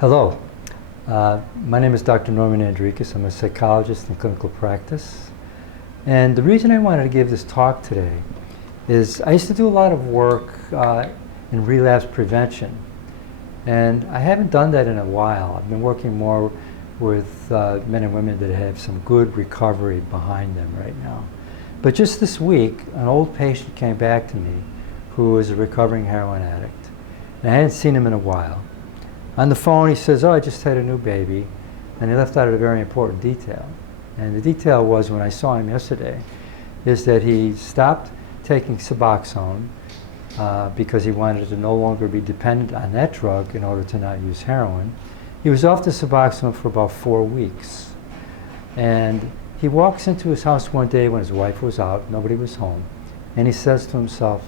Hello, my name is Dr. Norman Andrekus. I'm a psychologist in clinical practice. And the reason I wanted to give this talk today is I used to do a lot of work in relapse prevention. And I haven't done that in a while. I've been working more with men and women that have some good recovery behind them right now. But just this week, an old patient came back to me who was a recovering heroin addict. And I hadn't seen him in a while. On the phone, he says, "Oh, I just had a new baby." And he left out a very important detail. And the detail was, when I saw him yesterday, is that he stopped taking Suboxone because he wanted to no longer be dependent on that drug in order to not use heroin. He was off the Suboxone for about 4 weeks. And he walks into his house one day when his wife was out, nobody was home, and he says to himself,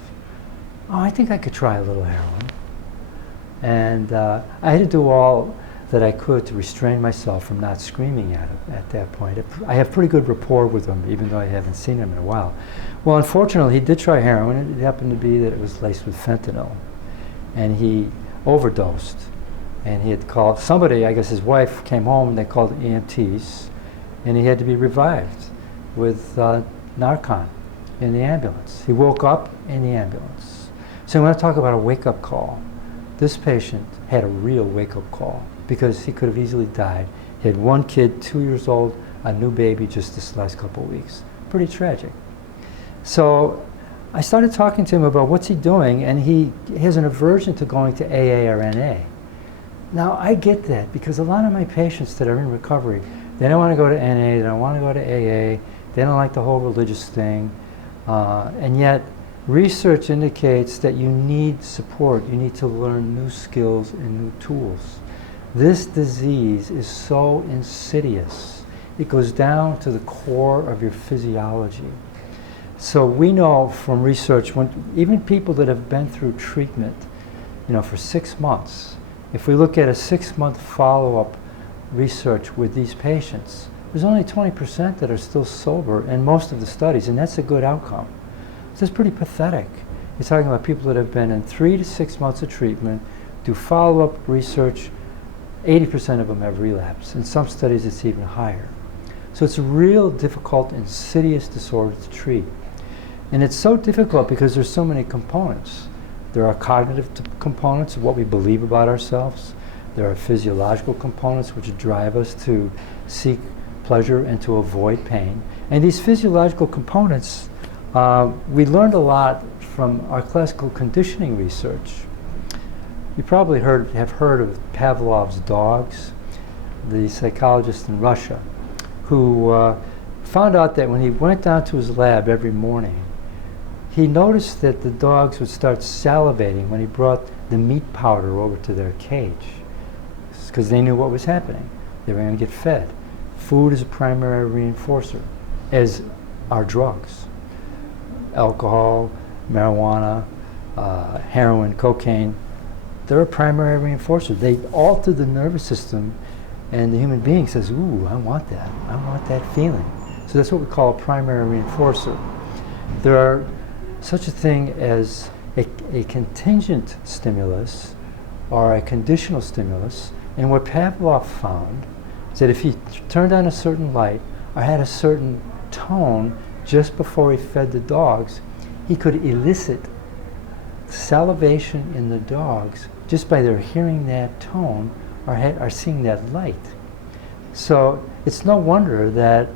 "Oh, I think I could try a little heroin." And I had to do all that I could to restrain myself from not screaming at him at that point. I have pretty good rapport with him, even though I haven't seen him in a while. Well, unfortunately, he did try heroin. It happened to be that it was laced with fentanyl. And he overdosed. And he had called somebody, I guess his wife came home, and they called EMTs. And he had to be revived with Narcan in the ambulance. He woke up in the ambulance. So I want to talk about a wake-up call. This patient had a real wake-up call because he could have easily died. He had one kid, 2 years old, a new baby just this last couple of weeks. Pretty tragic. So I started talking to him about what's he doing, and he has an aversion to going to AA or NA. Now, I get that because a lot of my patients that are in recovery, they don't want to go to NA, they don't want to go to AA, they don't like the whole religious thing, and yet research indicates that you need support. You need to learn new skills and new tools. This disease is so insidious. It goes down to the core of your physiology. So we know from research, even people that have been through treatment, for 6 months, if we look at a 6-month follow-up research with these patients, there's only 20% that are still sober in most of the studies, and that's a good outcome. So it's pretty pathetic. You're talking about people that have been in 3 to 6 months of treatment, do follow-up research, 80% of them have relapse. In some studies, it's even higher. So it's a real difficult, insidious disorder to treat. And it's so difficult because there's so many components. There are cognitive components of what we believe about ourselves. There are physiological components which drive us to seek pleasure and to avoid pain. And these physiological components, we learned a lot from our classical conditioning research. You probably have heard of Pavlov's dogs, the psychologist in Russia, who found out that when he went down to his lab every morning, he noticed that the dogs would start salivating when he brought the meat powder over to their cage, because they knew what was happening. They were going to get fed. Food is a primary reinforcer, as are drugs. Alcohol, marijuana, heroin, cocaine, they're a primary reinforcer. They alter the nervous system, and the human being says, "Ooh, I want that. I want that feeling." So that's what we call a primary reinforcer. There are such a thing as a contingent stimulus or a conditional stimulus, and what Pavlov found is that if he turned on a certain light or had a certain tone just before he fed the dogs, he could elicit salivation in the dogs just by their hearing that tone or seeing that light. So it's no wonder that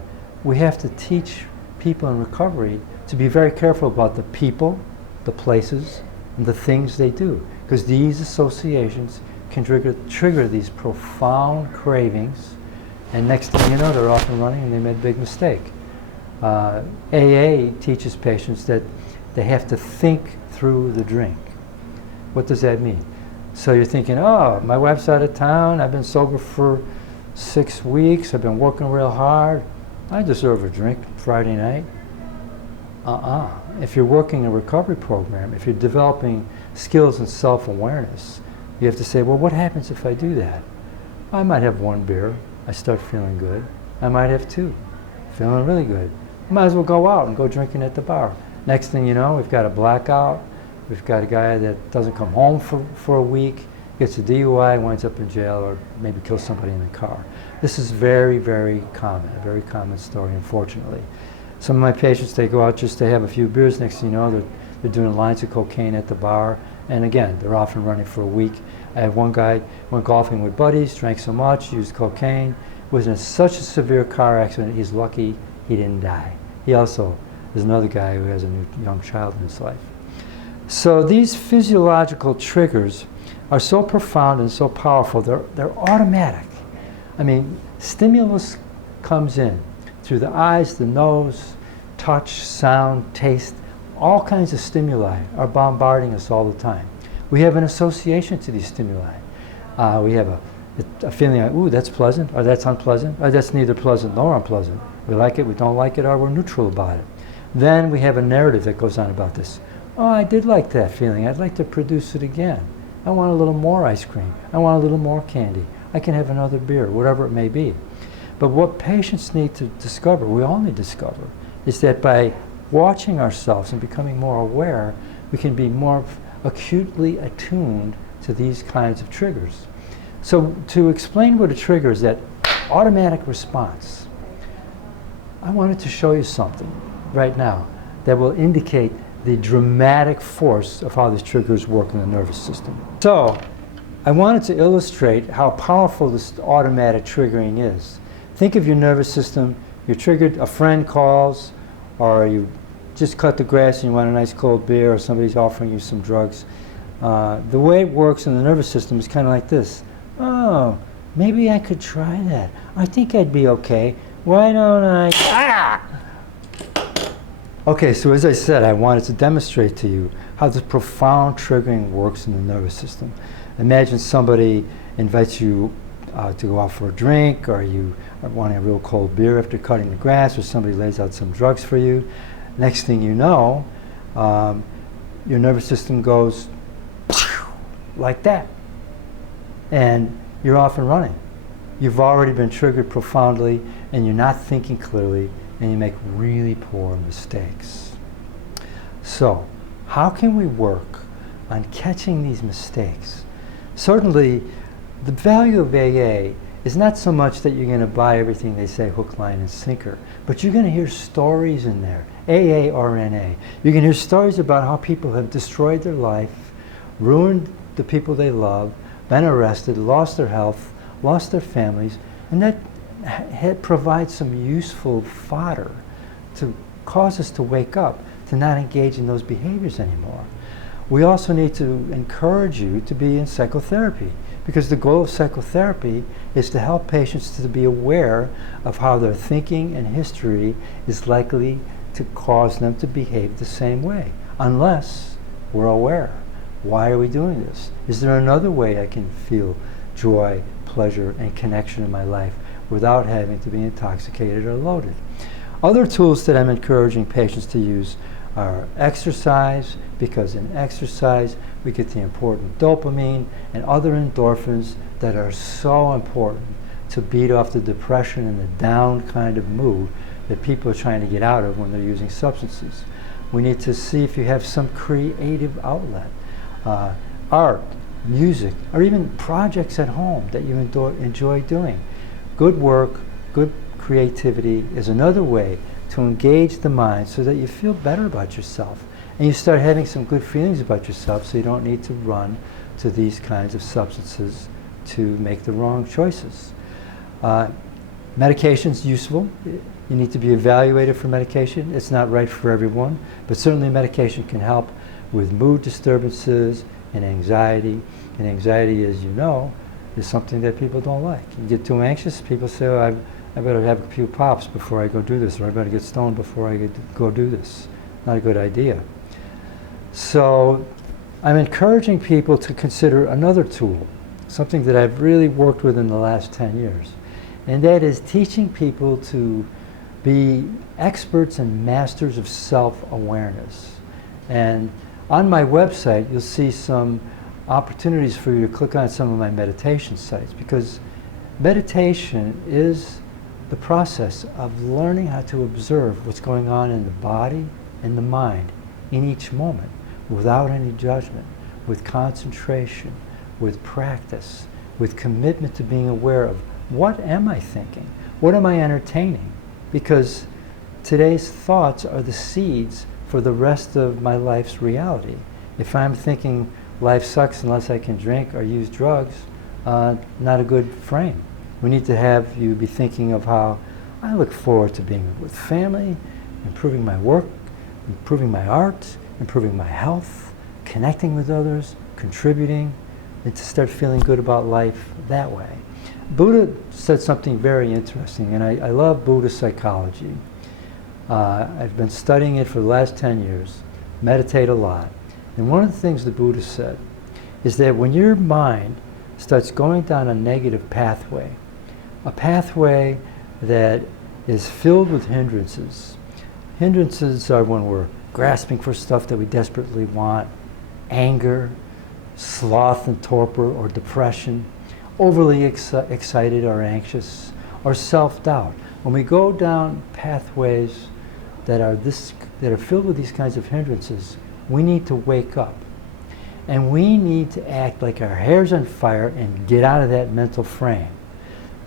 we have to teach people in recovery to be very careful about the people, the places, and the things they do, because these associations can trigger these profound cravings, and next thing you know, they're off and running and they made a big mistake. AA teaches patients that they have to think through the drink. What does that mean? So you're thinking, "Oh, my wife's out of town, I've been sober for 6 weeks, I've been working real hard, I deserve a drink Friday night." If you're working a recovery program, if you're developing skills and self-awareness, you have to say, well, what happens if I do that? I might have 1 beer, I start feeling good. I might have 2, feeling really good. I might as well go out and go drinking at the bar. Next thing you know, we've got a blackout. We've got a guy that doesn't come home for a week. gets a DUI, winds up in jail, or maybe kills somebody in the car. This is very, very common, a very common story, unfortunately. Some of my patients, they go out just to have a few beers. Next thing you know, they're doing lines of cocaine at the bar. And again, they're off and running for a week. I have one guy, went golfing with buddies, drank so much, used cocaine, was in such a severe car accident, he's lucky he didn't die. He also is another guy who has a new young child in his life. So these physiological triggers are so profound and so powerful, they're automatic. I mean, stimulus comes in through the eyes, the nose, touch, sound, taste. All kinds of stimuli are bombarding us all the time. We have an association to these stimuli. We have a feeling like, ooh, that's pleasant, or that's unpleasant, or that's neither pleasant nor unpleasant. We like it, we don't like it, or we're neutral about it. Then we have a narrative that goes on about this. Oh, I did like that feeling. I'd like to produce it again. I want a little more ice cream. I want a little more candy. I can have another beer, whatever it may be. But what patients need to discover, we all need to discover, is that by watching ourselves and becoming more aware, we can be more acutely attuned to these kinds of triggers. So to explain what a trigger is, that automatic response, I wanted to show you something right now that will indicate the dramatic force of how these triggers work in the nervous system. So I wanted to illustrate how powerful this automatic triggering is. Think of your nervous system. You're triggered, a friend calls, or you just cut the grass and you want a nice cold beer, or somebody's offering you some drugs. The way it works in the nervous system is kind of like this. Oh, maybe I could try that. I think I'd be okay. Why don't I? Ah! Okay, so as I said, I wanted to demonstrate to you how this profound triggering works in the nervous system. Imagine somebody invites you to go out for a drink, or you are wanting a real cold beer after cutting the grass, or somebody lays out some drugs for you. Next thing you know, your nervous system goes like that, and you're off and running. You've already been triggered profoundly, and you're not thinking clearly, and you make really poor mistakes. So, how can we work on catching these mistakes? Certainly, the value of AA is not so much that you're going to buy everything they say hook, line, and sinker, but you're going to hear stories in there, AA or NA. You can hear stories about how people have destroyed their life, ruined the people they love, been arrested, lost their health, lost their families, and that provides some useful fodder to cause us to wake up, to not engage in those behaviors anymore. We also need to encourage you to be in psychotherapy, because the goal of psychotherapy is to help patients to be aware of how their thinking and history is likely to cause them to behave the same way, unless we're aware. Why are we doing this? Is there another way I can feel joy, pleasure, and connection in my life without having to be intoxicated or loaded? Other tools that I'm encouraging patients to use are exercise, because in exercise we get the important dopamine and other endorphins that are so important to beat off the depression and the down kind of mood that people are trying to get out of when they're using substances. We need to see if you have some creative outlet, art, music, or even projects at home that you enjoy doing. Good work, good creativity is another way to engage the mind so that you feel better about yourself, and you start having some good feelings about yourself, so you don't need to run to these kinds of substances to make the wrong choices. Medication's useful. You need to be evaluated for medication. It's not right for everyone, but certainly medication can help with mood disturbances and anxiety. And anxiety, as you know, is something that people don't like. You get too anxious, people say, oh, I better have a few pops before I go do this, or I better get stoned before I go do this. Not a good idea. So I'm encouraging people to consider another tool, something that I've really worked with in the last 10 years, and that is teaching people to be experts and masters of self-awareness. And on my website, you'll see some opportunities for you to click on some of my meditation sites, because meditation is the process of learning how to observe what's going on in the body and the mind in each moment, without any judgment, with concentration, with practice, with commitment to being aware of what am I thinking? What am I entertaining? Because today's thoughts are the seeds for the rest of my life's reality. If I'm thinking life sucks unless I can drink or use drugs, not a good frame. We need to have you be thinking of how I look forward to being with family, improving my work, improving my art, improving my health, connecting with others, contributing, and to start feeling good about life that way. Buddha said something very interesting, and I love Buddhist psychology. I've been studying it for the last 10 years, meditate a lot. And one of the things the Buddha said is that when your mind starts going down a negative pathway, a pathway that is filled with hindrances. Hindrances are when we're grasping for stuff that we desperately want, anger, sloth and torpor or depression, overly excited or anxious, or self-doubt. When we go down pathways that are filled with these kinds of hindrances, we need to wake up. And we need to act like our hair's on fire and get out of that mental frame.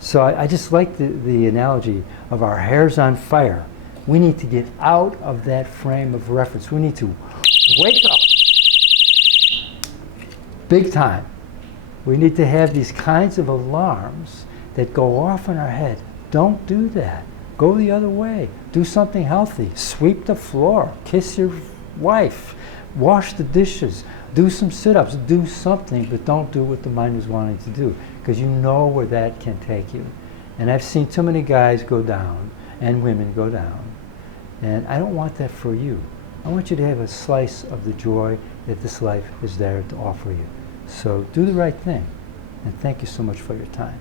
So I just like the analogy of our hair's on fire. We need to get out of that frame of reference. We need to wake up. Big time. We need to have these kinds of alarms that go off in our head. Don't do that. Go the other way. Do something healthy. Sweep the floor. Kiss your wife. Wash the dishes. Do some sit-ups. Do something, but don't do what the mind is wanting to do, because you know where that can take you. And I've seen too many guys go down and women go down. And I don't want that for you. I want you to have a slice of the joy that this life is there to offer you. So do the right thing. And thank you so much for your time.